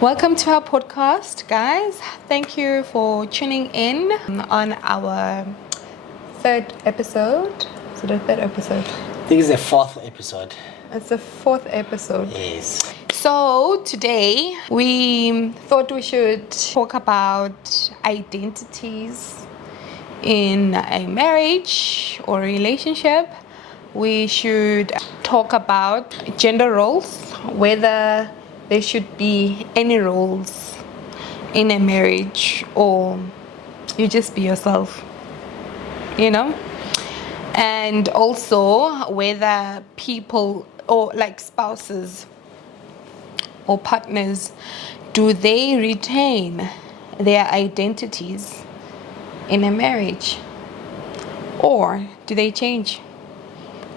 Welcome to our podcast, guys. Thank you for tuning in on our third episode. Is it a third episode? I think it's the fourth episode. It's the fourth episode. Yes. So today we thought we should talk about identities in a marriage or relationship. We should talk about gender roles, whether there should be any roles in a marriage or you just be yourself, and also whether people or like spouses or partners, do they retain their identities in a marriage or do they change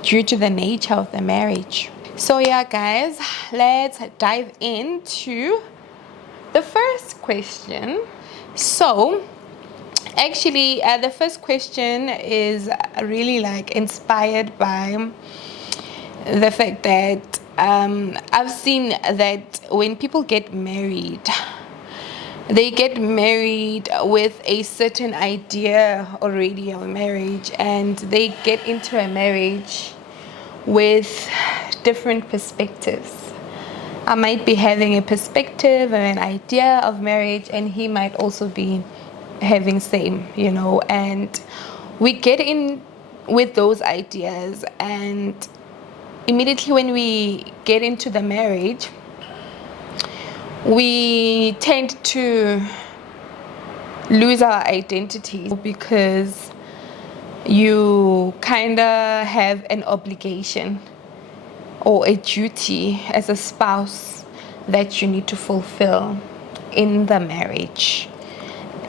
due to the nature of the marriage? So yeah, guys, let's dive into the first question. So actually, the first question is really like inspired by the fact that I've seen that when people get married, they get married with a certain idea already of marriage, and they get into a marriage with different perspectives. I might be having a perspective and an idea of marriage, and he might also be having same, and we get in with those ideas, and immediately when we get into the marriage, we tend to lose our identity because you kind of have an obligation or a duty as a spouse that you need to fulfill in the marriage,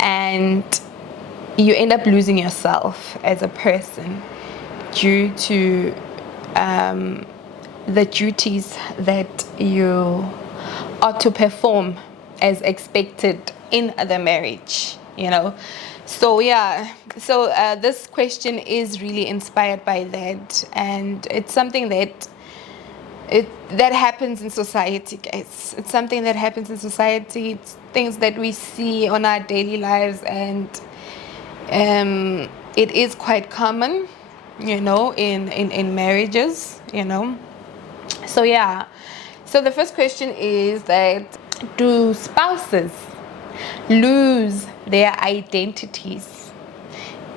and you end up losing yourself as a person due to the duties that you are to perform as expected in the marriage, So yeah, this question is really inspired by that, and it's something that happens in society, guys. It's something that happens in society. It's things that we see on our daily lives, and it is quite common, in marriages, So yeah, so the first question is that, do spouses lose their identities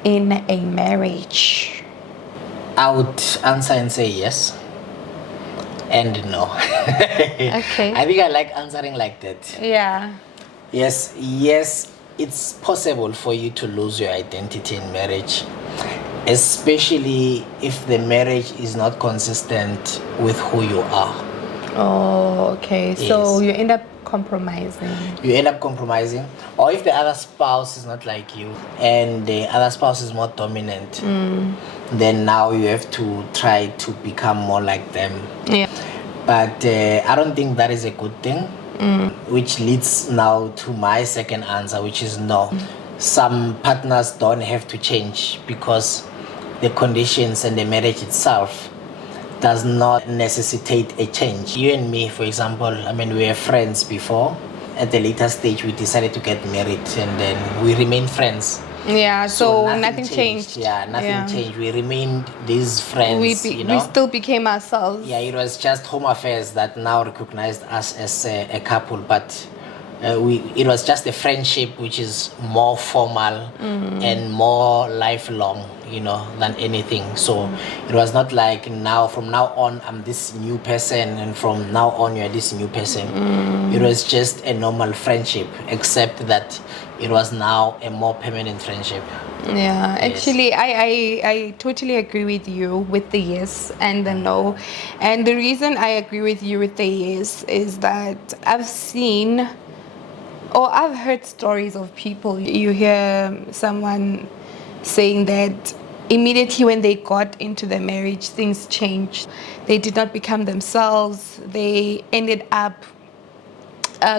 in a marriage? I would answer and say yes and no. Okay. I think I like answering like that. Yeah. Yes, it's possible for you to lose your identity in marriage, especially if the marriage is not consistent with who you are. Oh, okay. So Yes. you end up compromising. Or if the other spouse is not like you and the other spouse is more dominant, then now you have to try to become more like them. Yeah. But I don't think that is a good thing, which leads now to my second answer, which is no. Some partners don't have to change because the conditions and the marriage itself does not necessitate a change. You and me, for example, we were friends before. At the later stage, we decided to get married, and then we remained friends. Yeah, so nothing changed. Yeah, nothing changed. We remained these friends. We still became ourselves. Yeah, it was just Home Affairs that now recognized us as a couple, but it was just a friendship which is more formal and more lifelong, than anything. So it was not like from now on I'm this new person, and from now on you're this new person. It was just a normal friendship, except that it was now a more permanent friendship. Yeah, Yes. actually, I totally agree with you with the yes and the no. And the reason I agree with you with the yes is that I've seen or I've heard stories of people. You hear someone saying that immediately when they got into the marriage, things changed. They did not become themselves. They ended up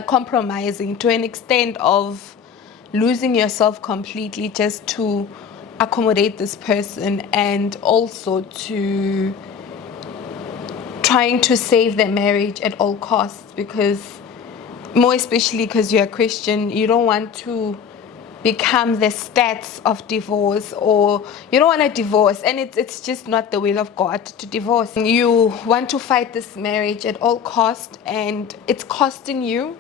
compromising to an extent of losing yourself completely just to accommodate this person, and also to trying to save their marriage at all costs, because more especially because you're a Christian, you don't want to become the stats of divorce, or you don't want to divorce, and it's just not the will of God to divorce. You want to fight this marriage at all cost, and it's costing you,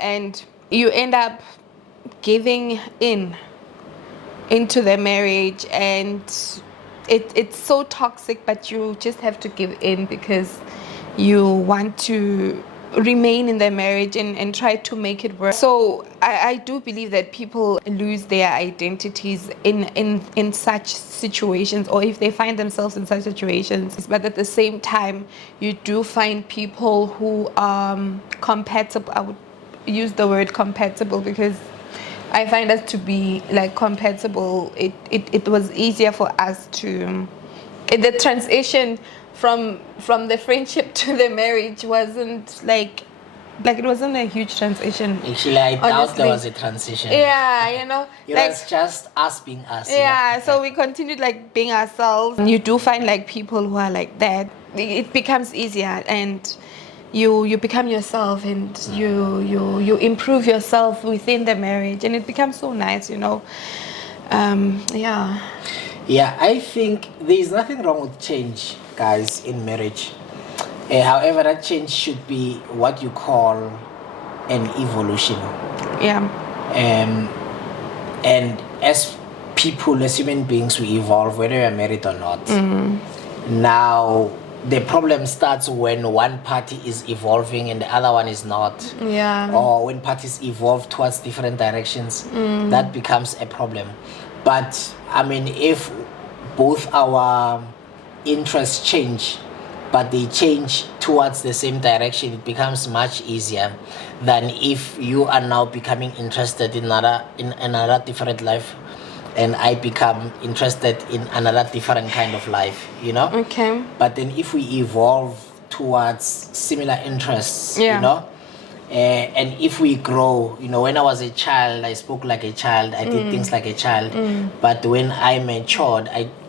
and you end up giving into the marriage, and it's so toxic, but you just have to give in because you want to remain in their marriage and try to make it work. So I do believe that people lose their identities in such situations, or if they find themselves in such situations. But at the same time, you do find people who are compatible. I would use the word compatible because I find us to be like compatible. It was easier for us to the transition from the friendship to the marriage wasn't like it wasn't a huge transition. Actually, I doubt honestly. there was a transition. Yeah, It like, was just us being us. yeah, so we continued like being ourselves. You do find like people who are like that. It becomes easier, and you become yourself, and you improve yourself within the marriage, and it becomes so nice, yeah. Yeah, I think there's nothing wrong with change, guys, in marriage. However, that change should be what you call an evolution. Yeah. And as people, as human beings, we evolve whether you're married or not. Now, the problem starts when one party is evolving and the other one is not. Yeah. Or when parties evolve towards different directions, that becomes a problem. But I mean, if both our interests change, but they change towards the same direction, it becomes much easier than if you are now becoming interested in another different life, and I become interested in another different kind of life, Okay. But then if we evolve towards similar interests, Yeah. and if we grow, when I was a child, I spoke like a child, I did things like a child, but when I matured,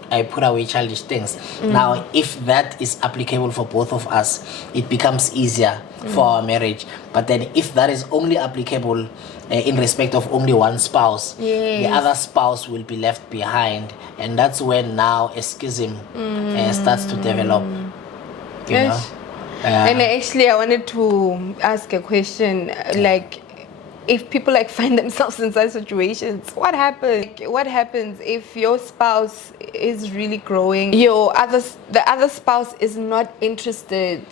I put away childish things. Now, if that is applicable for both of us, it becomes easier for our marriage. But then if that is only applicable in respect of only one spouse, Yes. the other spouse will be left behind. And that's when now a schism starts to develop. Yes. And actually, I wanted to ask a question, like, if people like find themselves in such situations, what happens? Like, what happens if your spouse is really growing, the other spouse is not interested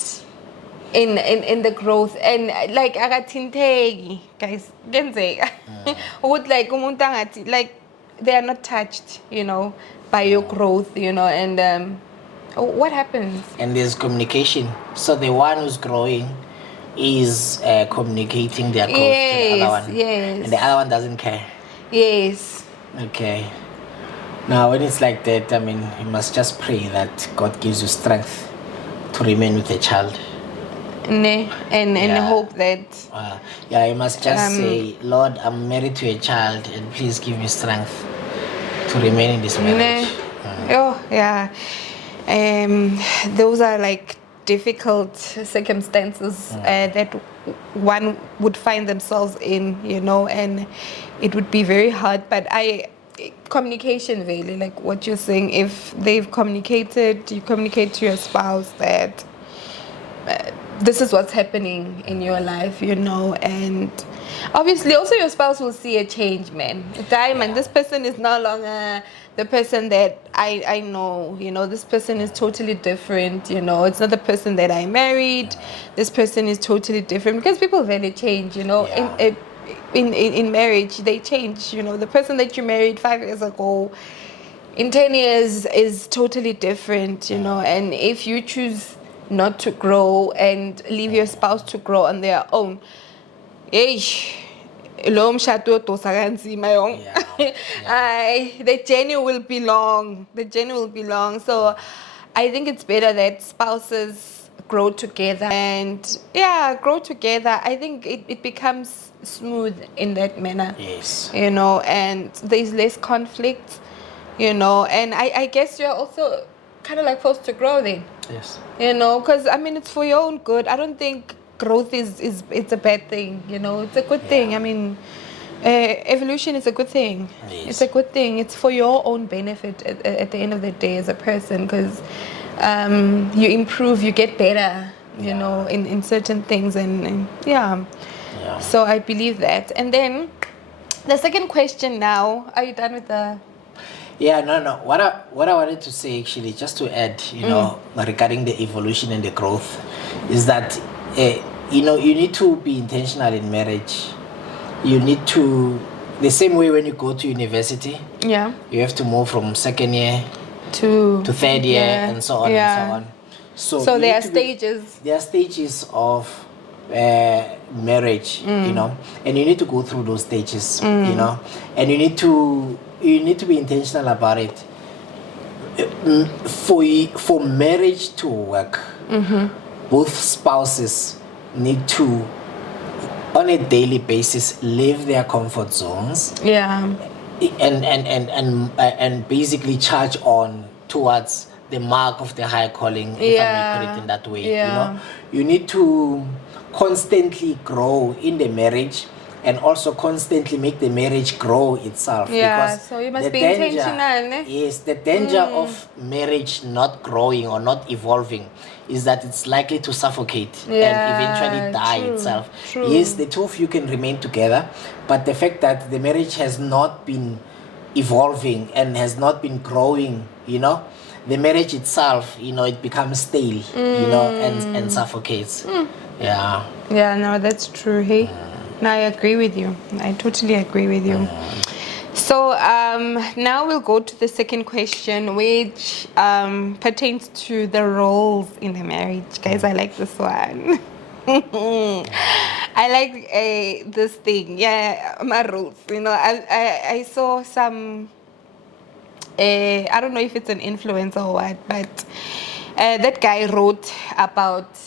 in the growth, and like akathinteki, guys, kenzeka ukuthi like umuntu angathi like they are not touched, by your growth, and what happens? And there's communication. So the one who's growing is communicating their growth to the other one. Yes. And the other one doesn't care. Yes. Okay. Now, when it's like that, I mean, you must just pray that God gives you strength to remain with the child. And hope that... you must just say, Lord, I'm married to a child, and please give me strength to remain in this marriage. Oh, yeah. Those are like difficult circumstances that one would find themselves in, and it would be very hard. But communication really, like what you're saying, if they've communicated, you communicate to your spouse that this is what's happening in your life, and obviously also your spouse will see a change, man. Diamond, this person is no longer the person that I know, this person is totally different, it's not the person that I married. This person is totally different, because people really change, in marriage they change, the person that you married 5 years ago in 10 years is totally different, and if you choose not to grow and leave your spouse to grow on their own, the journey will be long. So I think it's better that spouses grow together, and grow together. I think it becomes smooth in that manner. Yes. And there's less conflict, and I guess you're also kind of like forced to grow then. Yes. Because I mean, it's for your own good. I don't think growth is it's a bad thing. You know, it's a good thing. I mean, evolution is a good thing. Yes. It's a good thing. It's for your own benefit at the end of the day as a person, because you improve, you get better. You know, in certain things, and yeah. So I believe that. And then the second question now. Are you done with the? Yeah, no. What I wanted to say actually, just to add, you know, regarding the evolution and the growth, is that you know, you need to be intentional in marriage. You need to, the same way when you go to university. Yeah. You have to move from second year To third year and so on and so on. So there are stages. There are stages of marriage, you know, and you need to go through those stages, you know, and you need to be intentional about it. For marriage to work, both spouses need to, on a daily basis, leave their comfort zones. Yeah. And basically charge on towards the mark of the high calling, if I may put it in that way. You know, you need to constantly grow in the marriage, and also constantly make the marriage grow itself. Yeah, because so you must be intentional. Yes, the danger of marriage not growing or not evolving is that it's likely to suffocate and eventually die itself. True. Yes, the two of you can remain together, but the fact that the marriage has not been evolving and has not been growing, you know, the marriage itself, you know, it becomes stale, you know, and suffocates. Yeah. Yeah, no, that's true. Hey, no, I agree with you. I totally agree with you. So now we'll go to the second question, which pertains to the roles in a marriage. Guys, I like this one. I like this thing. Yeah, my roles. You know, I saw some. I don't know if it's an influencer or what, but that guy wrote about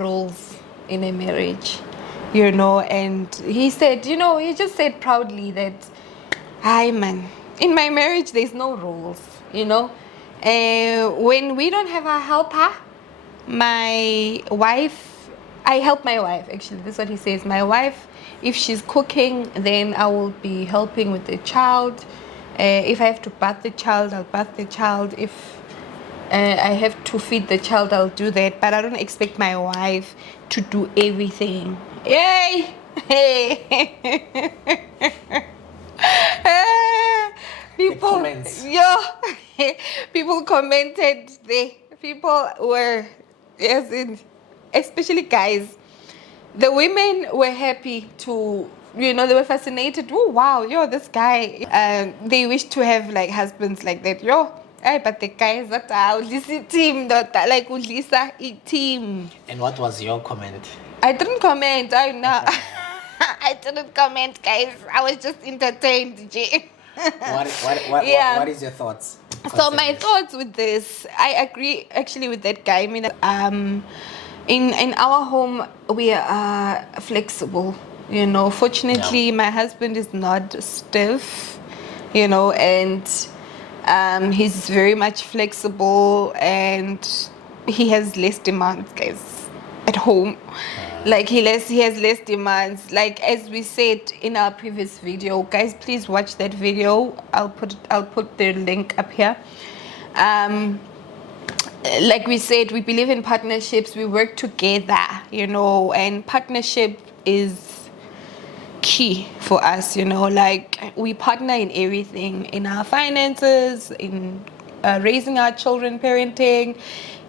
roles in a marriage, you know, and he said, you know, he just said proudly that, hi man, in my marriage there's no roles, you know. When we don't have a helper, my wife, I help my wife, actually, that's what he says. My wife, if she's cooking, then I will be helping with the child. If I have to bath the child, I'll bath the child. If I have to feed the child, I'll do that. But I don't expect my wife to do everything. Yay! Hey! People, people commented. People were, yes, especially guys. The women were happy to, you know, they were fascinated. Oh wow, this guy. They wish to have like husbands like that. But the guys that are team, that like Lisa team. And what was your comment? I didn't comment. I know. I didn't comment, guys. I was just entertained, Jay. What is your thoughts? So my thoughts with this, I agree actually with that guy. I mean, in our home we are flexible. You know, fortunately, my husband is not stiff. You know, and he's very much flexible, and he has less demands, guys, at home. Like he has less demands. Like as we said in our previous video, guys, please watch that video. I'll put the link up here. Like we said, we believe in partnerships. We work together, you know, and partnership is key for us, you know. Like we partner in everything, in our finances, in raising our children, parenting,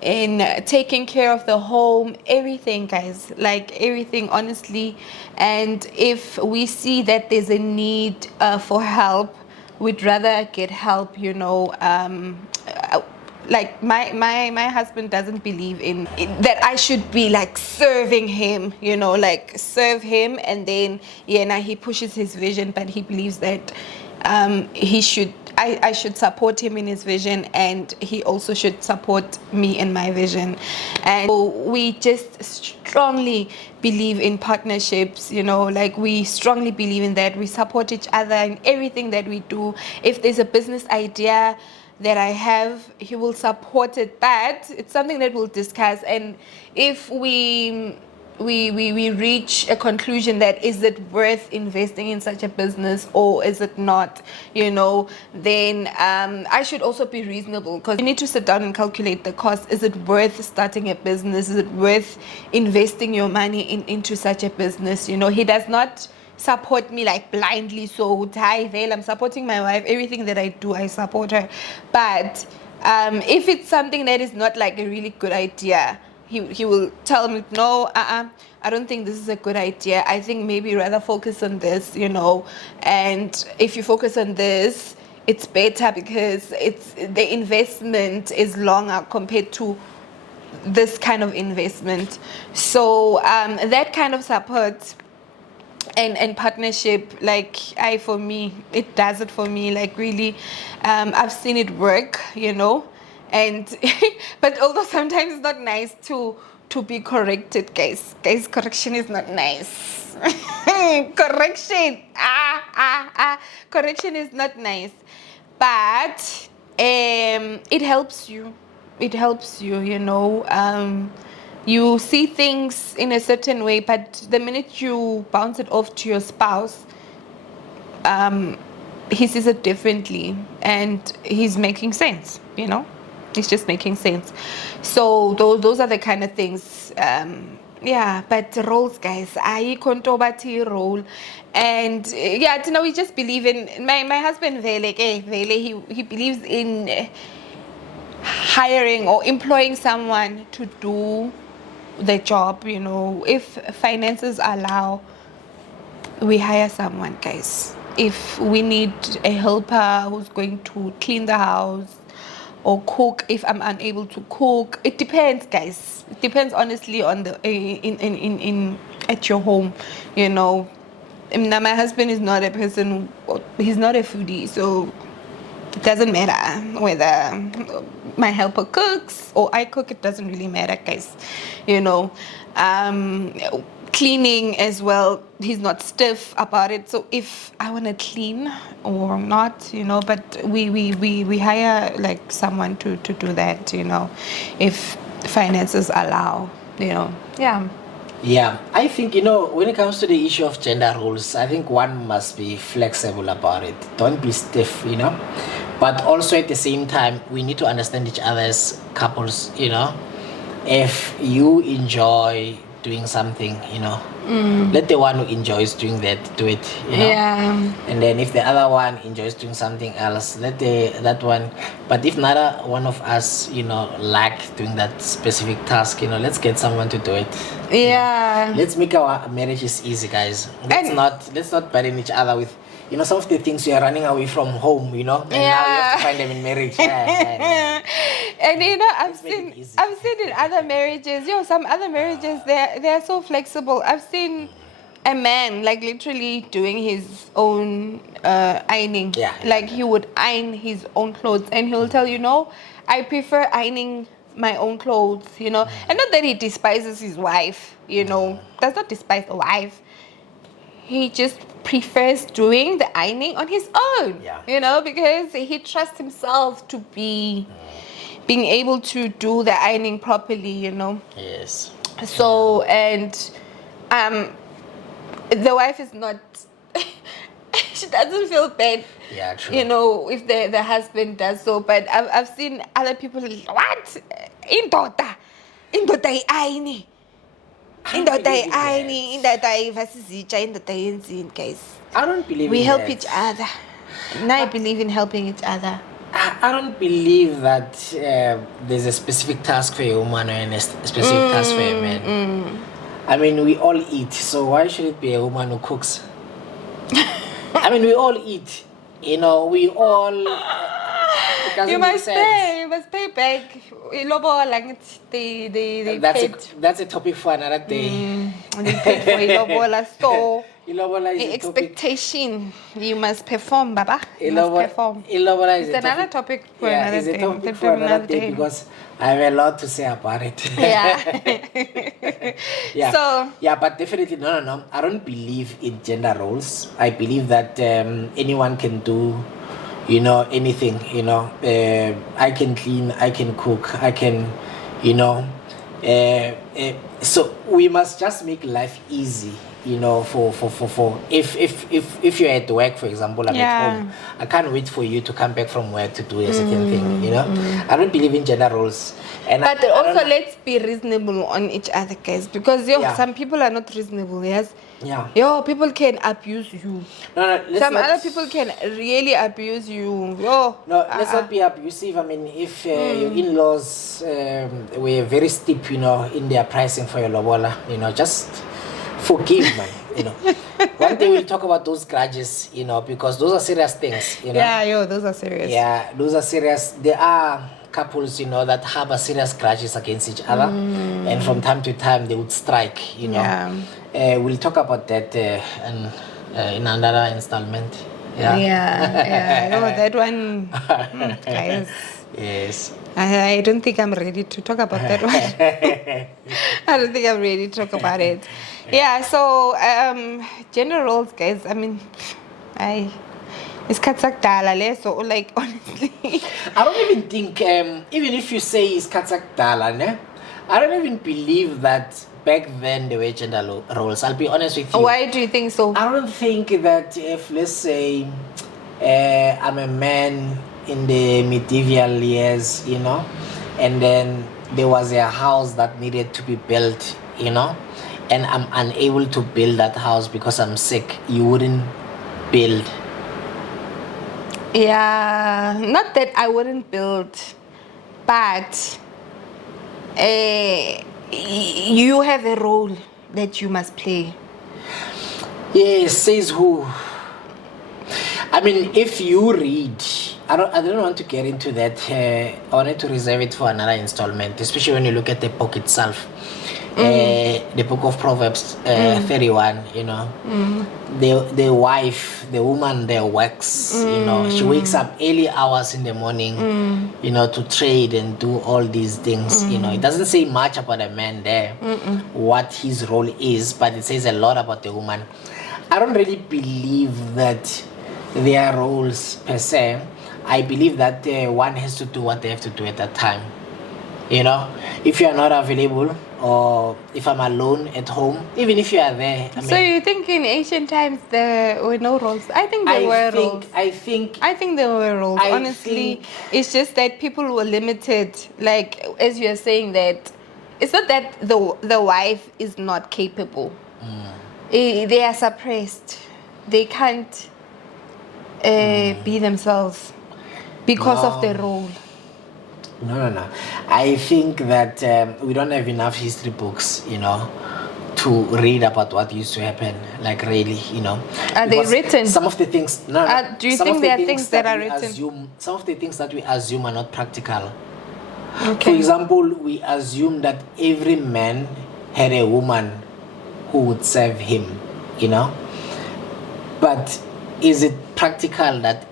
in taking care of the home, everything, guys, like everything, honestly. And if we see that there's a need for help, we'd rather get help, you know. Like my husband doesn't believe in that I should be like serving him, you know, like serve him, and then now he pushes his vision, but he believes that I should support him in his vision, and he also should support me in my vision. And so we just strongly believe in partnerships, you know, like we strongly believe in that. We support each other in everything that we do. If there's a business idea that I have, he will support it, but it's something that we'll discuss. And if we we reach a conclusion that is it worth investing in such a business or is it not, then I should also be reasonable, because you need to sit down and calculate the cost. Is it worth starting a business? Is it worth investing your money into such a business? He does not support me like blindly, so I'm supporting my wife. Everything that I do, I support her. But if it's something that is not like a really good idea, he will tell me, no, I don't think this is a good idea. I think maybe rather focus on this, and if you focus on this, it's better because the investment is longer compared to this kind of investment. So that kind of support and partnership, like for me, it does it for me, like really. I've seen it work, and but although sometimes it's not nice to be corrected, guys, correction is not nice. Correction is not nice, but it helps you. You see things in a certain way, but the minute you bounce it off to your spouse, he sees it differently, and he's making sense. It's just making sense. So those are the kind of things. But roles, guys, I kontobati role, and we just believe in my husband Vele. He believes in hiring or employing someone to do the job. If finances allow, we hire someone, guys. If we need a helper who's going to clean the house or cook, if I'm unable to cook, it depends, guys. It depends honestly on the in at your home. Now my husband is not a person, he's not a foodie, so it doesn't matter whether my helper cooks or I cook. It doesn't really matter, guys. Cleaning as well, he's not stiff about it. So if I want to clean or not, but we hire like someone to do that, if finances allow, Yeah, I think, when it comes to the issue of gender roles, I think one must be flexible about it. Don't be stiff, But also at the same time, we need to understand each other as couples, If you enjoy doing something, let the one who enjoys doing that do it, Yeah. And then if the other one enjoys doing something else, let that one. But if neither one of us, like doing that specific task, let's get someone to do it. Yeah. Let's make our marriages easy, guys. Let's not burden each other with, some of the things we are running away from home, and now you have to find them in marriage. And I've seen in other marriages, some other marriages, they're so flexible. I've seen a man like literally doing his own ironing. Like he would iron his own clothes, and he'll tell I prefer ironing my own clothes, and not that he despises his wife, does not despise the wife. He just prefers doing the ironing on his own, because he trusts himself to be being able to do the ironing properly, Yes. So, and the wife is not, she doesn't feel bad, Yeah, true. If the husband does so. But I've seen other people, what? Indoda i-ironing. Indoda i-ironing, indoda ivasizitsha, indoda yenzini, guys. I don't believe we in help that. each other. And I believe in helping each other. I don't believe that there's a specific task for a woman and a specific task for a man. I mean, we all eat, so why should it be a woman who cooks? I mean, we all eat. We all. It doesn't You make must sense. pay. You must pay back. Ilobola, they paid. That's a topic for another day. They paid for ilobola, so Ilobola is the a topic. expectation, you must perform, Baba. You must Ilobola perform. is It's another topic for another it's day. a topic We'll for do another day because I have a lot to say about it. Yeah. So but definitely no. I don't believe in gender roles. I believe that anyone can do, anything. I can clean, I can cook, I can, So we must just make life easy, you know, for if you're at work, for example, I'm at home, I can't wait for you to come back from work to do a certain thing, you know. I don't believe in gender roles. But also, let's be reasonable on each other, guys, because some people are not reasonable. Yes. Yeah. People can abuse you. Some other people can really abuse you. No, let's not be abusive. I mean, if your in-laws were very steep, you know, in their pricing for your lobola, you know, just forgive, man. You know, one day we'll talk about those grudges, you know, because those are serious things. You know. Yeah, those are serious. Yeah, those are serious. There are couples, you know, that harbor serious grudges against each other, and from time to time they would strike, you know. Yeah. We'll talk about that in another installment. Yeah. Oh, that one, guys. Yes. I don't think I'm ready to talk about that one. I don't think I'm ready to talk about it. Yeah, so gender roles, guys, I mean, it's katsakdala, so like honestly. I don't even think, even if you say it's katsakdala, I don't even believe that back then there were gender roles. I'll be honest with you. Why do you think so? I don't think that if, let's say, I'm a man in the medieval years, you know, and then there was a house that needed to be built, you know, and I'm unable to build that house because I'm sick, you wouldn't build. Yeah, not that I wouldn't build, but you have a role that you must play. Yes, says who? I mean, if you read, I don't want to get into that. I wanted to reserve it for another installment, especially when you look at the book itself. The book of Proverbs 31, you know. The wife, the woman there works, you know. She wakes up early hours in the morning, you know, to trade and do all these things, you know. It doesn't say much about a man there, what his role is, but it says a lot about the woman. I don't really believe that their roles per se. I believe that one has to do what they have to do at that time. You know, if you are not available, or if I'm alone at home, even if you are there. So you think in ancient times there were no roles? I think there were roles. I think there were roles. Honestly, it's just that people were limited. Like as you're saying that, it's not that the wife is not capable. They are suppressed. They can't be themselves because of the role. No. I think that we don't have enough history books, you know, to read about what used to happen. Like really, you know. Are they written? Some of the things. Do you think there are things that are written? Some of the things that we assume are not practical. Okay. For example, we assume that every man had a woman who would serve him, you know. But is it practical that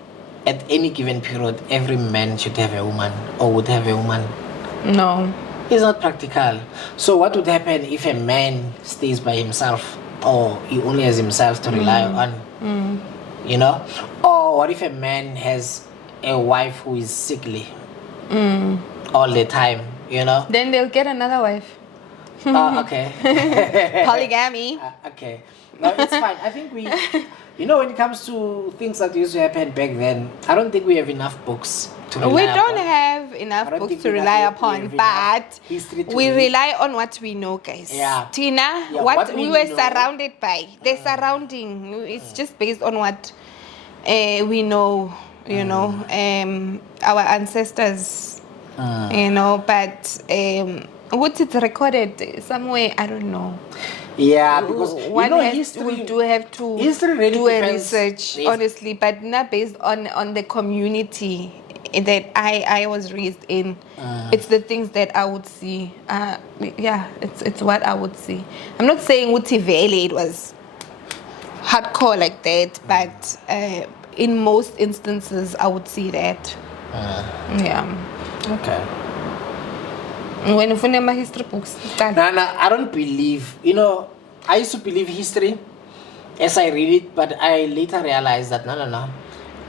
at any given period every man should have a woman or would have a woman? No. It's not practical. So what would happen if a man stays by himself or he only has himself to rely on? You know? Or what if a man has a wife who is sickly all the time, you know? Then they'll get another wife. Okay. Polygamy. Okay. No, it's fine. I think we, you know, when it comes to things that used to happen back then, I don't think we have enough books to rely We upon. don't have enough books to rely upon, but we rely on what we know, guys. Yeah. Tina, what we were surrounded by, the surrounding, it's just based on what we know, you know, our ancestors, you know, but what it's recorded somewhere, I don't know. Yeah, because one history, we do have to really do a research, honestly, but not based on the community that I was raised in. It's the things that I would see. Yeah, it's what I would see. I'm not saying Realate was hardcore like that, but in most instances I would see that. Yeah. Okay. When you find my history books, I don't believe, you know, I used to believe history as I read it, but I later realized that no.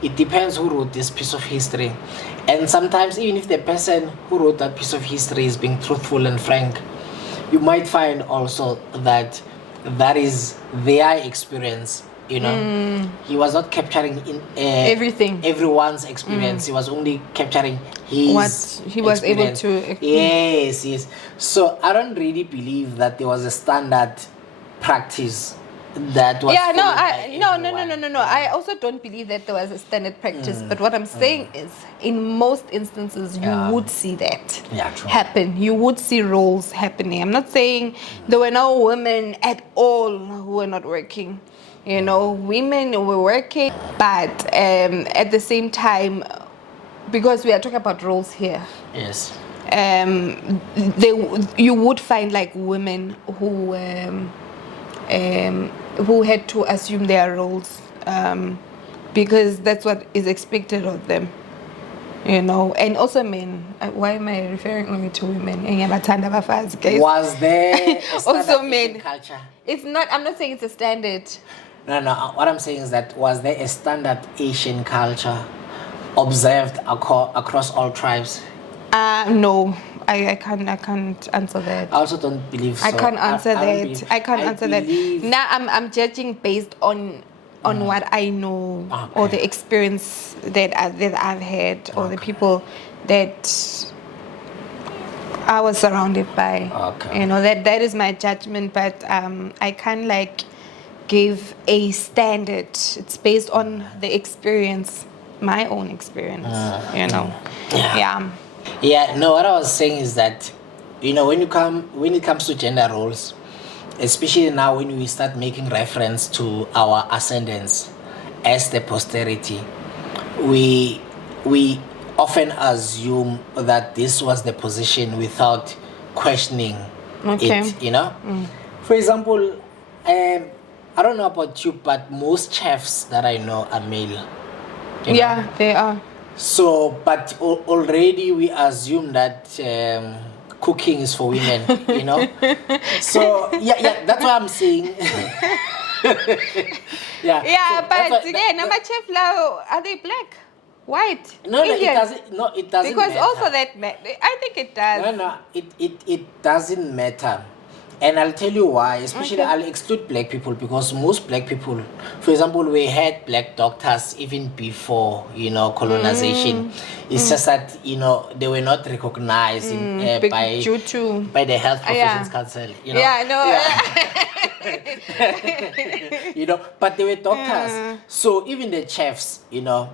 It depends who wrote this piece of history. And sometimes even if the person who wrote that piece of history is being truthful and frank, you might find also that that is their experience. You know, he was not capturing in everyone's experience. He was only capturing his What he was able experience. to Yes, yes. So I don't really believe that there was a standard practice that was yeah, no, followed by no. I also don't believe that there was a standard practice. But what I'm saying is, in most instances, you would see that happen. You would see roles happening. I'm not saying there were no women at all who were not working. You know, women were working, but at the same time, because we are talking about roles here. Yes. You would find like women who had to assume their roles because that's what is expected of them, you know, and also men. Why am I referring only to women? Was there a also standard men culture? It's not. I'm not saying it's a standard. No. What I'm saying is that was there a standard Asian culture observed across all tribes? No. I can't answer that. I also don't believe so. I can't answer I don't that. believe- I can't I answer that. believe- Now I'm judging based on what I know or the experience that I've had or the people that I was surrounded by. Okay. You know, that is my judgment, but I can't like give a standard. It's based on the experience, my own experience. You know. Yeah. Yeah, no, what I was saying is that, you know, when it comes to gender roles, especially now when we start making reference to our ascendants as the posterity, we often assume that this was the position without questioning it, you know? For example, I don't know about you, but most chefs that I know are male. You know? They are. So, but already we assume that cooking is for women, you know. So yeah, that's what I'm saying. Yeah, so but again, chef now, are they black, white, no, Indian? it doesn't. No, it doesn't. Because matter. also that I think it does. No, it doesn't matter. And I'll tell you why, especially I'll exclude black people because most black people, for example, we had black doctors even before, you know, colonization. It's just that, you know, they were not recognized by the Health Professions Council, you know. Yeah, I know. You know, but they were doctors. So even the chefs, you know,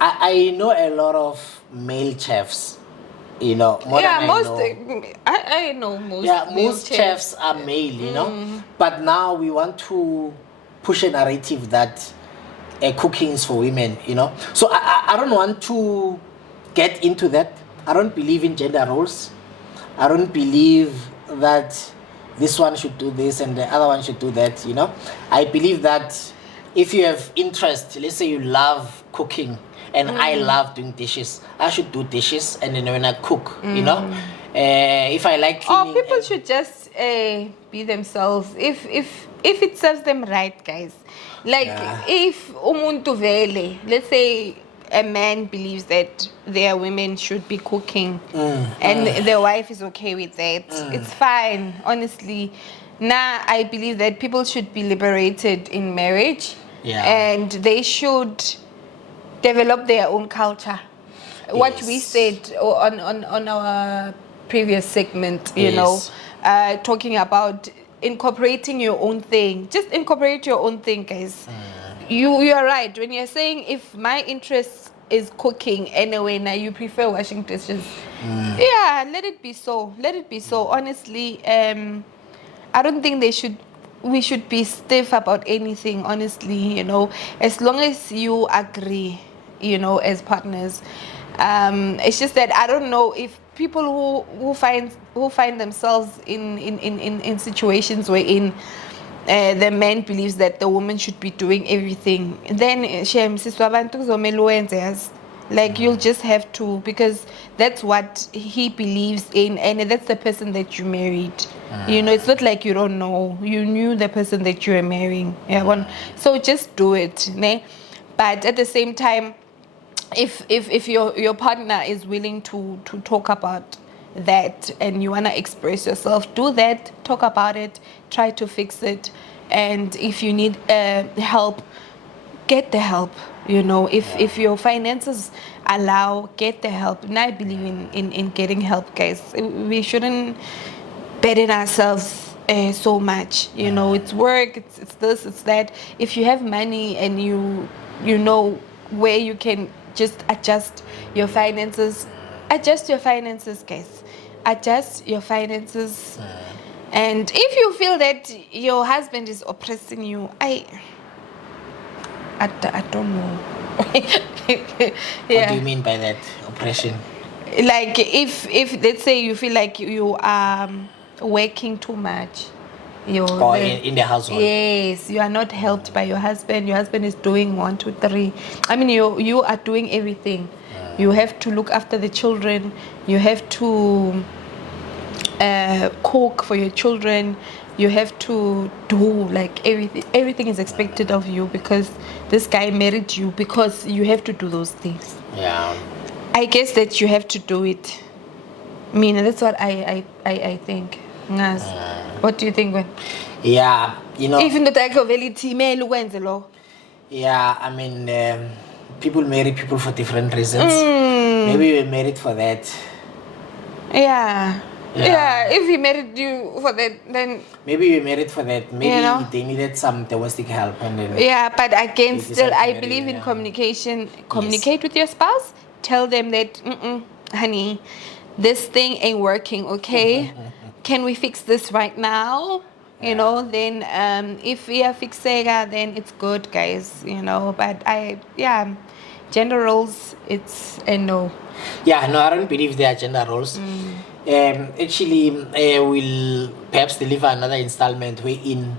I know a lot of male chefs. You know, more than I know most. Yeah, most chefs are male, you know. But now we want to push a narrative that cooking is for women, you know. So I don't want to get into that. I don't believe in gender roles. I don't believe that this one should do this and the other one should do that, you know. I believe that if you have interest, let's say you love cooking, and I love doing dishes, I should do dishes, and then when I cook, you know, if I like cleaning. People should just be themselves. If it serves them right, guys. Like if umuntu vele, let's say a man believes that their women should be cooking, and their wife is okay with that, it's fine. Honestly, I believe that people should be liberated in marriage, and they should develop their own culture. What we said on our previous segment, you know, talking about incorporating your own thing. Just incorporate your own thing, guys. You are right when you're saying if my interest is cooking anyway, now you prefer washing dishes. Yeah, let it be so. Let it be so. Honestly, I don't think we should be stiff about anything, honestly, you know, as long as you agree, you know, as partners. It's just that I don't know if people who find themselves in situations wherein the man believes that the woman should be doing everything, then like you'll just have to, because that's what he believes in, and that's the person that you married. You know, it's not like you don't know. You knew the person that you were marrying. So just do it, ne? But at the same time, if your partner is willing to talk about that and you want to express yourself, do that, talk about it, try to fix it. And if you need help, get the help. If your finances allow, get the help. And I believe in getting help, guys. We shouldn't burden ourselves so much. It's work, it's this, it's that. If you have money and you know where you can just adjust your finances, guys. Adjust your finances. And if you feel that your husband is oppressing you, I don't know. What do you mean by that, oppression? Like if let's say you feel like you are working too much, in the household. Yes, you are not helped by your husband. Your husband is doing 1, 2, 3. I mean, you are doing everything. You have to look after the children. You have to cook for your children. You have to do like everything. Everything is expected of you because this guy married you, because you have to do those things. Yeah. I guess that you have to do it. I mean, that's what I think. Yes. What do you think, Gwen? Yeah, Even though I go very female, when's the law? Yeah, I mean, people marry people for different reasons. Maybe we're married for that. Yeah. If he married you for that, then maybe we married for that. Maybe they needed some domestic help, and then but again, still, I believe in communication. Communicate with your spouse. Tell them that, honey, this thing ain't working. Okay, can we fix this right now? Then if we are fixing, then it's good, guys. But gender roles, it's a no. Yeah, no, I don't believe there are gender roles. Actually, we'll perhaps deliver another installment wherein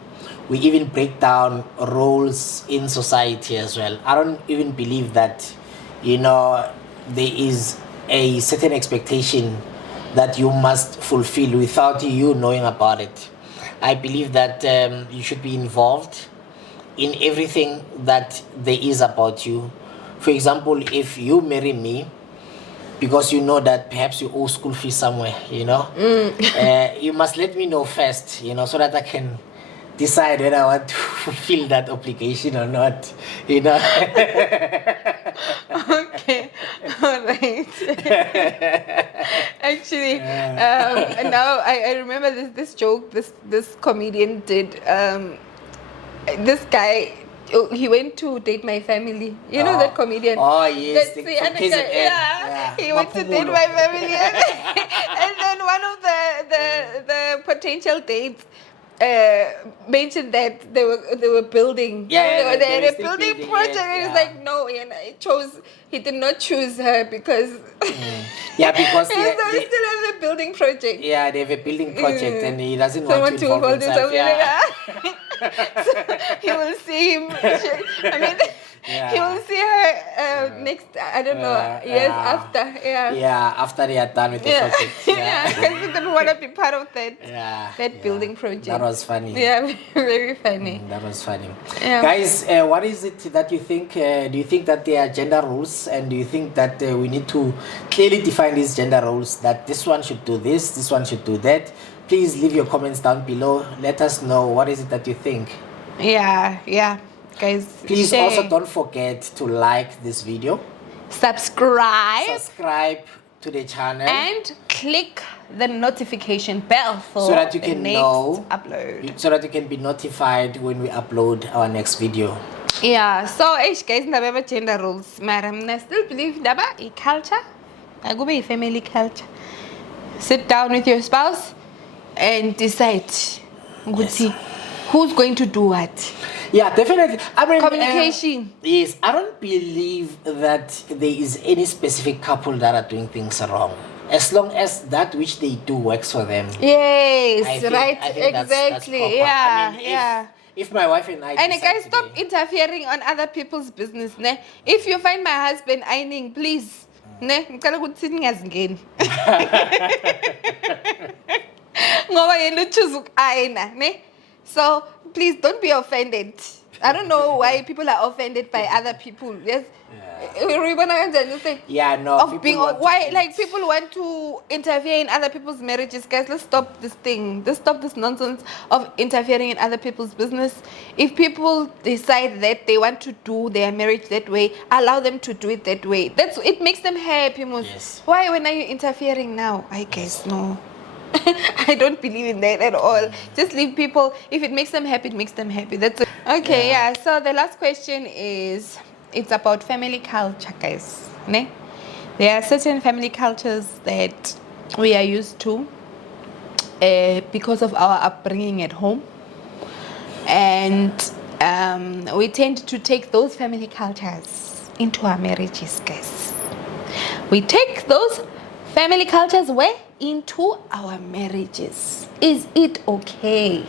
we even break down roles in society as well. I don't even believe that, there is a certain expectation that you must fulfill without you knowing about it. I believe that you should be involved in everything that there is about you. For example, if you marry me, because you know that perhaps you owe school fees somewhere, you must let me know first, so that I can decide whether I want to fulfill that obligation or not, Okay, all right. Actually, now I remember this joke this comedian did. This guy, he went to date my family. You know that comedian? Oh, yes. He went to date my family. And then one of the potential dates mentioned that they were building. They had a building project. And he's like, no, he did not choose her because because they still have a building project. Yeah, they have a building project and he doesn't want to involve himself. So he will see him. I mean, he will see her next. I don't know. Years after. After they are done with the project. Because he didn't want to be part of that. That building project. That was funny. Yeah, very funny. That was funny. Guys, what is it that you think? Do you think that there are gender roles, and do you think that we need to clearly define these gender roles? That this one should do this one should do that. Please leave your comments down below. Let us know what is it that you think. Guys, please also don't forget to like this video, subscribe to the channel, and click the notification bell for so that you can know upload, so that you can be notified when we upload our next video. So guys, never gender roles, madam. I still believe in culture. I go by family culture. Sit down with your spouse and decide who's going to do what. Definitely. I mean, communication. Yes, I don't believe that there is any specific couple that are doing things wrong, as long as that which they do works for them. Yes, I think exactly. That's if my wife and I guys, stop interfering on other people's business. Ne? If you find my husband ironing, please. Ne? So please don't be offended. I don't know why people are offended by other people. Yes. Yeah, no. Of people being want to why eat. like people want to interfere in other people's marriages. Guys, let's stop this thing. Let's stop this nonsense of interfering in other people's business. If people decide that they want to do their marriage that way, allow them to do it that way. That's it, makes them happy. Yes. Why when are you interfering now? I guess no. I don't believe in that at all. Just leave people. If it makes them happy, it makes them happy. That's it. Okay. Yeah. So the last question is, it's about family culture, guys. Ne? There are certain family cultures that we are used to because of our upbringing at home, and we tend to take those family cultures into our marriages, guys. We take those family cultures where? Into our marriages. Is it okay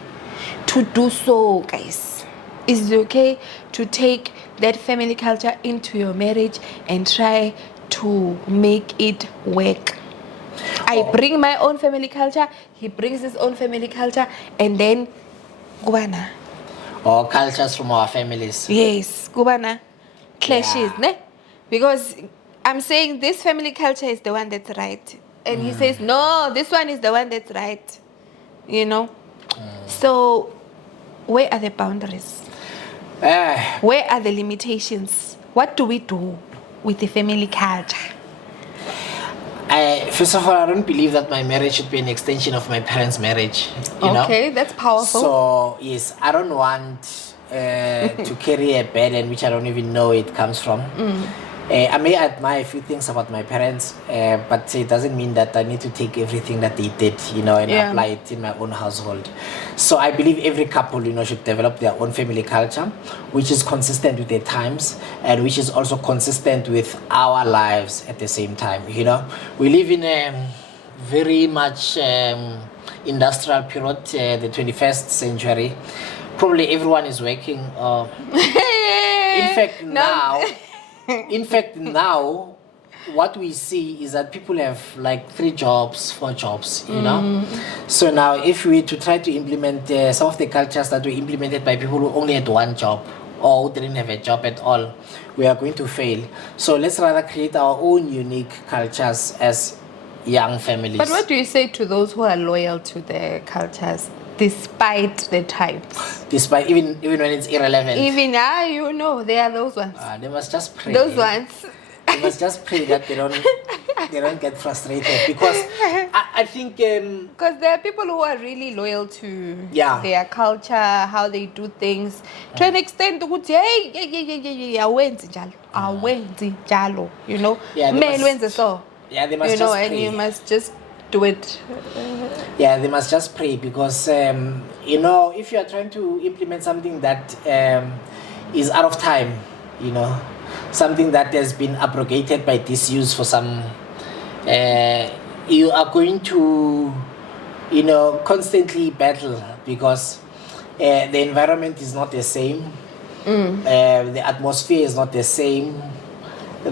to do so, guys? Is it okay to take that family culture into your marriage and try to make it work? I bring my own family culture, he brings his own family culture, and then kubana. Or cultures from our families. Yes, kubana clashes, Yeah. ne? Because I'm saying this family culture is the one that's right, and he says no, this one is the one that's right. You know. So, where are the boundaries? Where are the limitations? What do we do with the family culture? First of all, I don't believe that my marriage should be an extension of my parents' marriage. You know? Okay, that's powerful. So yes, I don't want to carry a burden which I don't even know it comes from. I may admire a few things about my parents, but it doesn't mean that I need to take everything that they did, you know, and Yeah. apply it in my own household. So I believe every couple, you know, should develop their own family culture, which is consistent with their times and which is also consistent with our lives at the same time. You know, we live in a very much industrial period, the 21st century. Probably everyone is working. In fact, now. In fact, now, what we see is that people have like 3 jobs, 4 jobs, you know. So now, if we to try to implement some of the cultures that were implemented by people who only had 1 job or who didn't have a job at all, we are going to fail. So let's rather create our own unique cultures as young families. But what do you say to those who are loyal to their cultures despite the types? Despite even when it's irrelevant, Even you know, they are those ones. they must just pray. Those ones. They must just pray that they don't get frustrated, because I think Because there are people who are really loyal to their culture, how they do things, to an extent, hey, awenzi njalo, you know, Yeah, they must- so, yeah, they must you know, just and pray. you must just do it. Yeah, they must just pray, because you know, if you are trying to implement something that is out of time, you know, something that has been abrogated by disuse for some, you are going to, you know, constantly battle, because the environment is not the same, the atmosphere is not the same,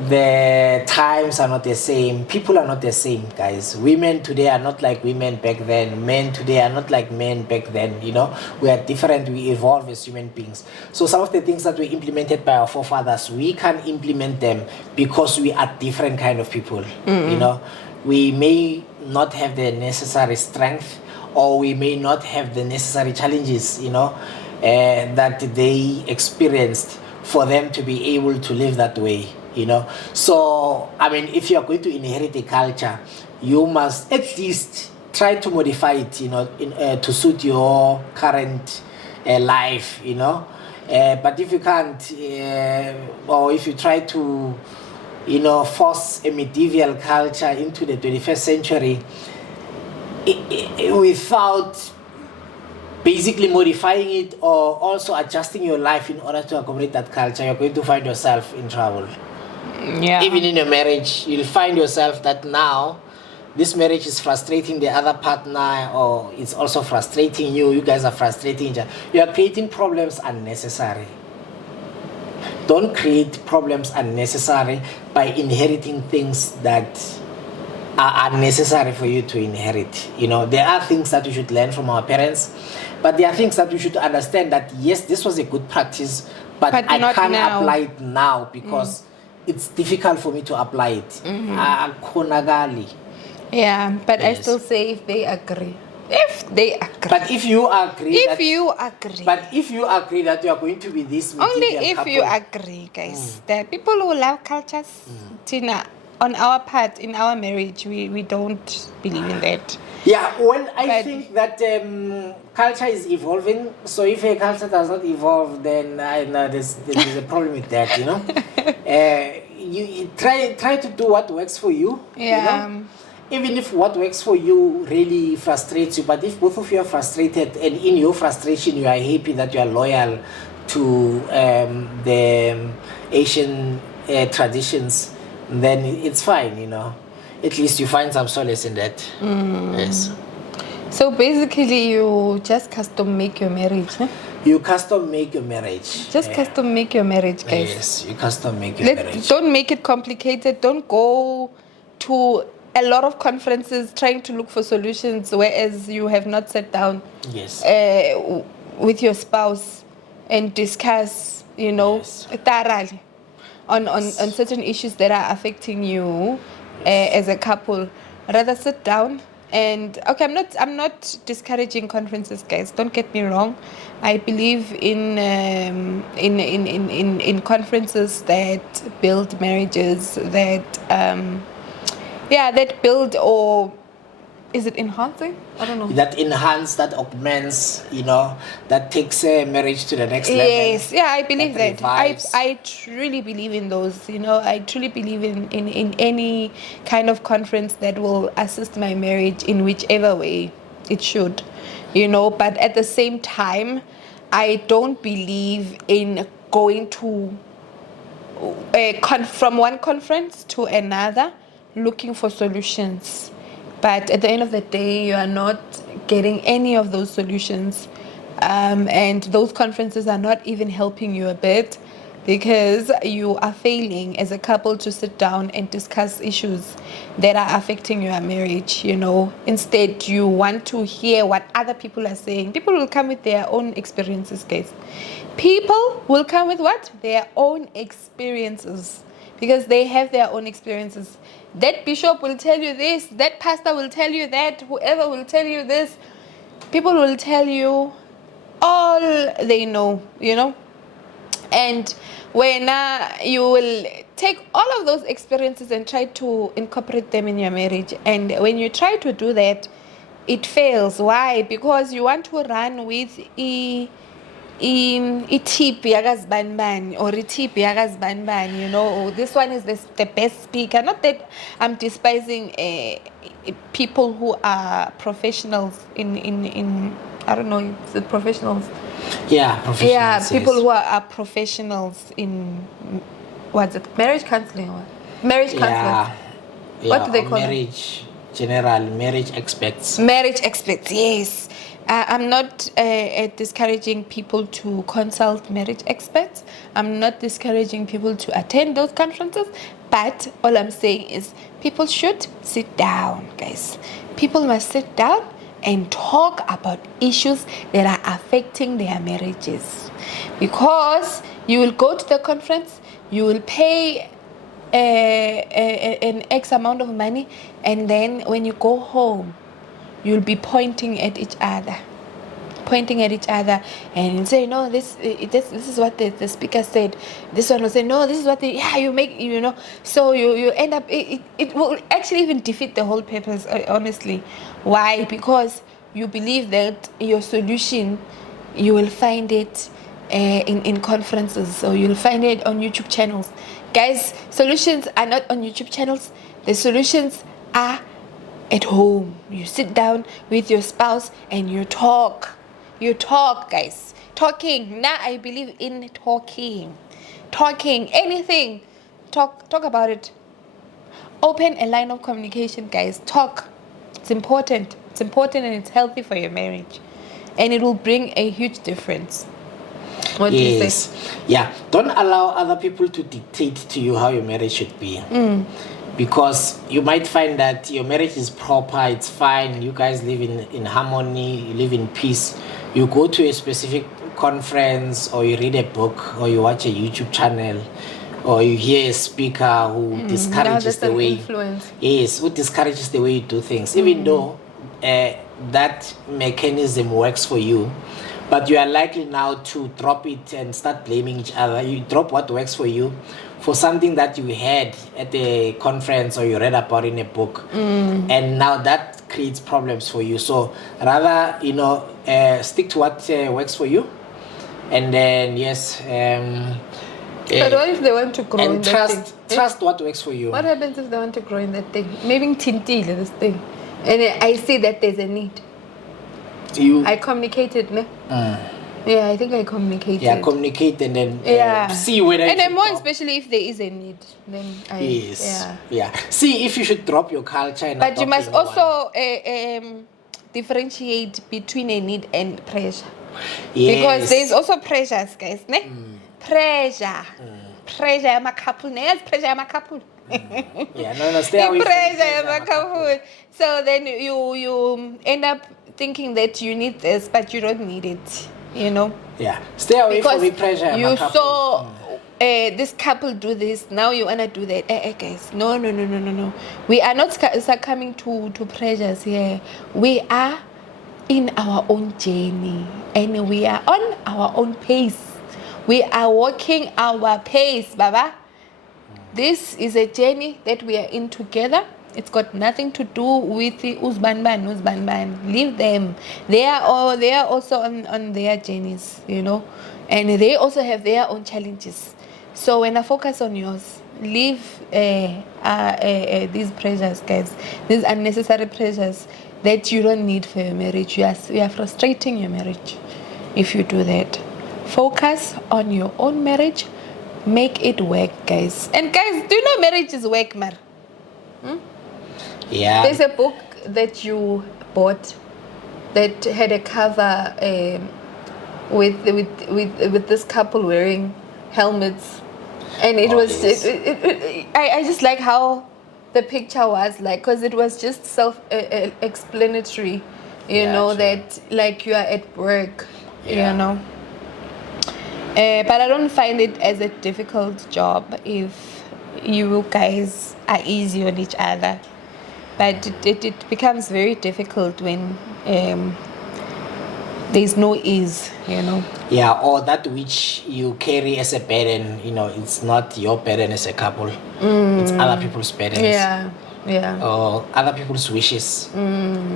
the times are not the same, people are not the same, guys. Women today are not like women back then, men today are not like men back then, you know. We are different, we evolve as human beings. So some of the things that were implemented by our forefathers, we can't implement them because we are different kind of people. You know, we may not have the necessary strength, or we may not have the necessary challenges, you know, that they experienced for them to be able to live that way, you know. So I mean, if you are going to inherit a culture, you must at least try to modify it, you know, to suit your current life, you know. But if you can't, or if you try to, you know, force a medieval culture into the 21st century without basically modifying it or also adjusting your life in order to accommodate that culture, you're going to find yourself in trouble. Yeah. Even in a marriage, you'll find yourself that now this marriage is frustrating the other partner, or it's also frustrating you. You guys are frustrating each other. You are creating problems unnecessary. Don't create problems unnecessary by inheriting things that are unnecessary for you to inherit. You know, there are things that we should learn from our parents, but there are things that we should understand that yes, this was a good practice, but I not can't now. apply it now because it's difficult for me to apply it. Akhonakali. Yeah, but I Yes. still say if they agree. If they agree. But if you agree, if you agree. but if you agree that you are going to be this Only material if couple, you agree, guys. There are people who love cultures. Tina, on our part, in our marriage, we don't believe in that. yeah, well, I But- think that culture is evolving. So if a culture does not evolve, then I know there's a problem with that. You know, you try to do what works for you. Yeah. You know? Even if what works for you really frustrates you, but if both of you are frustrated and in your frustration you are happy that you are loyal to the Asian traditions, then it's fine. You know, at least you find some solace in that. Yes. So basically, you just custom make your marriage. Huh? You custom make your marriage. Just custom make your marriage, guys. Yes, you custom make your marriage. Don't make it complicated. Don't go to a lot of conferences trying to look for solutions, whereas you have not sat down Yes. with your spouse and discuss, you know, Yes. thoroughly on certain issues that are affecting you as a couple. Rather sit down and okay, I'm not discouraging conferences, guys. Don't get me wrong. I believe in conferences that build marriages, that that build, or is it enhancing? I don't know. That enhance, that augments, you know, that takes a marriage to the next level. Yes, yeah, I believe that. revives. I truly believe in those. You know, I truly believe in any kind of conference that will assist my marriage in whichever way it should. You know, but at the same time, I don't believe in going to from one conference to another looking for solutions. But at the end of the day, you are not getting any of those solutions. And those conferences are not even helping you a bit because you are failing as a couple to sit down and discuss issues that are affecting your marriage, you know. Instead, you want to hear what other people are saying. People will come with their own experiences, guys. People will come with what? Their own experiences. Because they have their own experiences. That bishop will tell you this, that pastor will tell you that, whoever will tell you this. People will tell you all they know, you know. And when you will take all of those experiences and try to incorporate them in your marriage. And when you try to do that, it fails. Why? Because you want to run with tip yakazibani or tip yakazibani, you know, or this one is the best speaker. Not that I'm despising people who are professionals in I don't know, it's the professionals. Yeah, professionals. Yeah, people yes. who are professionals in what's it? Marriage counseling or marriage counseling. Yeah. What do they call it? marriage, general marriage experts. Marriage experts, yes. I'm not discouraging people to consult marriage experts. I'm not discouraging people to attend those conferences. But all I'm saying is people should sit down, guys. People must sit down and talk about issues that are affecting their marriages. Because you will go to the conference, you will pay an X amount of money, and then when you go home, you'll be pointing at each other and say, no, this is what the speaker said. This one will say, no, this is what you make, you know. So you end up, it will actually even defeat the whole purpose, honestly. Why? Because you believe that your solution, you will find it in conferences, or you'll find it on YouTube channels. Guys, solutions are not on YouTube channels. The solutions are at home. You sit down with your spouse and you talk. You talk, guys. Talking. Now I believe in talking. Talking. Anything. Talk about it. Open a line of communication, guys. Talk. It's important. It's important and it's healthy for your marriage. And it will bring a huge difference. What do you say? Yeah. Don't allow other people to dictate to you how your marriage should be. because you might find that your marriage is proper, it's fine, you guys live in harmony, you live in peace. You go to a specific conference, or you read a book, or you watch a YouTube channel, or you hear a speaker who discourages the way influence. Yes, who discourages the way you do things, even though that mechanism works for you, but you are likely now to drop it and start blaming each other. You drop what works for you for something that you heard at a conference or you read about in a book, and now that creates problems for you. So rather, stick to what works for you, and then But what if they want to grow in and that thing? trust what works for you. What happens if they want to grow in that thing? Maybe tintile this thing, and I see that there's a need. I communicated, ne? Yeah, I think I communicated. Yeah, communicate and then see whether. And then more especially if there is a need, then see if you should drop your culture. And but you must also differentiate between a need and pressure. Yes. Because there's also pressures, guys, ne? Pressure. Pressure, I'm a couple. Yes, pressure, I'm a couple. Stay away from pressure. So then you end up thinking that you need this, but you don't need it. Yeah, stay away from the pressure. You saw this couple do this, now you wanna do that. Guys, no. We are not succumbing to pressures here. We are in our own journey, and we are on our own pace. We are walking our pace, Baba. This is a journey that we are in together. It's got nothing to do with the Uzbanban. Leave them. They are also on their journeys, and they also have their own challenges. So when I focus on yours, leave these pressures, guys. These unnecessary pressures that you don't need for your marriage. You are frustrating your marriage if you do that. Focus on your own marriage. Make it work, guys. And guys, do you know marriage is work, Mar? Yeah. There's a book that you bought that had a cover with this couple wearing helmets, and it was I just like how the picture was like, because it was just self-explanatory, that like you are at work, but I don't find it as a difficult job if you guys are easy on each other. But it becomes very difficult when there's no ease, Yeah, or that which you carry as a burden, it's not your burden as a couple. It's other people's burdens. Yeah. Or other people's wishes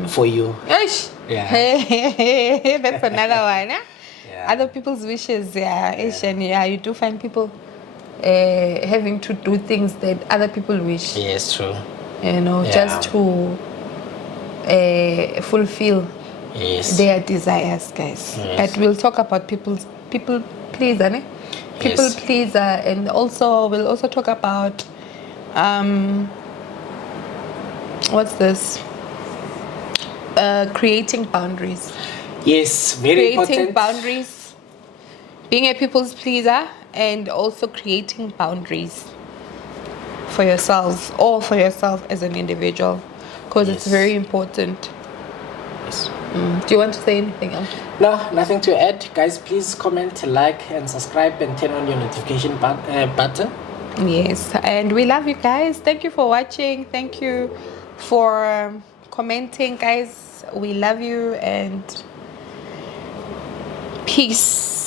for you. Ish. Yeah. That's another one, eh? Yeah. Other people's wishes, Ish, and you do find people having to do things that other people wish. Yes, true. Just to fulfill their desires, guys. Yes. But we'll talk about people pleaser, ne? People pleaser, and we'll also talk about what's this? Creating boundaries. Yes, very important. Creating boundaries, being a people's pleaser, and also creating boundaries for yourself as an individual, because it's very important. Yes. Do you want to say anything else? No, nothing to add. Guys, please comment, like, and subscribe, and turn on your notification button. Yes, and we love you guys. Thank you for watching. Thank you for commenting, guys. We love you, and peace.